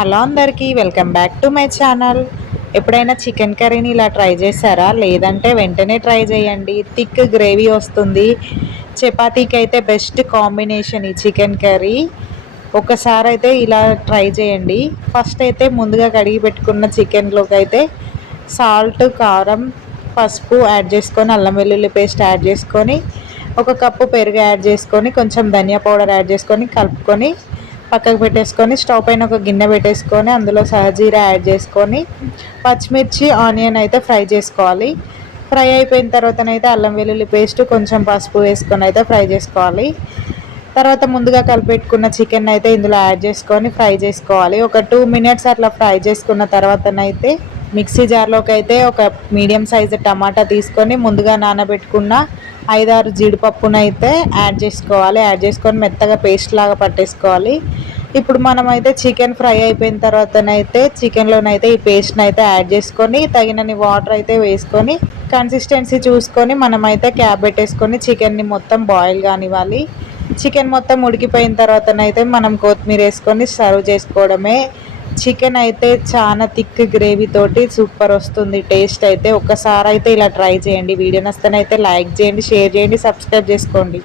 Hello అందరికీ welcome back to my channel. ఎప్పుడైనా chicken కర్రీని ఇలా ట్రై చేశారా? లేదంటే వెంటనే ట్రై చేయండి. థిక్ గ్రేవీ వస్తుంది. చపాతీకి అయితే బెస్ట్ కాంబినేషన్ ఈ చికెన్ కర్రీ. ఒకసారి అయితే ఇలా ట్రై చేయండి. ఫస్ట్ అయితే ముందుగా కడిగి పెట్టుకున్న చికెన్లోకి అయితే సాల్ట్, కారం, పసుపు యాడ్ చేసుకొని, అల్లం వెల్లుల్లి పేస్ట్ యాడ్ చేసుకొని, ఒక కప్పు పెరుగు యాడ్ చేసుకొని, కొంచెం ధనియా పౌడర్ యాడ్ చేసుకొని కలుపుకొని పక్కకు పెట్టేసుకొని, స్టవ్ పైన ఒక గిన్నె పెట్టేసుకొని, అందులో సహజీరా యాడ్ చేసుకొని, పచ్చిమిర్చి, ఆనియన్ అయితే ఫ్రై చేసుకోవాలి. ఫ్రై అయిపోయిన తర్వాతనైతే అల్లం వెల్లుల్లి పేస్ట్, కొంచెం పసుపు వేసుకొని అయితే ఫ్రై చేసుకోవాలి. తర్వాత ముందుగా కలిపెట్టుకున్న చికెన్ అయితే ఇందులో యాడ్ చేసుకొని ఫ్రై చేసుకోవాలి. ఒక 2 మినిట్స్ అట్లా ఫ్రై చేసుకున్న తర్వాతనైతే మిక్సీ జార్లోకి అయితే ఒక మీడియం సైజు టమాటా తీసుకొని, ముందుగా నానబెట్టుకున్న 5-6 జీడిపప్పునైతే యాడ్ చేసుకోవాలి. యాడ్ చేసుకొని మెత్తగా పేస్ట్ లాగా పట్టేసుకోవాలి. ఇప్పుడు మనమైతే చికెన్ ఫ్రై అయిపోయిన తర్వాతనైతే చికెన్లోనైతే ఈ పేస్ట్ని అయితే యాడ్ చేసుకొని, తగినన్ని వాటర్ అయితే వేసుకొని, కన్సిస్టెన్సీ చూసుకొని మనమైతే క్యాప్ పెట్టేసుకొని చికెన్ని మొత్తం బాయిల్ కానివ్వాలి. చికెన్ మొత్తం ఉడికిపోయిన తర్వాతనైతే మనం కొత్తిమీర వేసుకొని సర్వ్ చేసుకోవడమే. చికెన్ అయితే చాలా థిక్ గ్రేవీ తోటి సూపర్ వస్తుంది టేస్ట్ అయితే. ఒక్కసారి అయితే ఇలా ట్రై చేయండి. వీడియో నచ్చితేనైతే లైక్ చేయండి, షేర్ చేయండి, సబ్స్క్రైబ్ చేసుకోండి.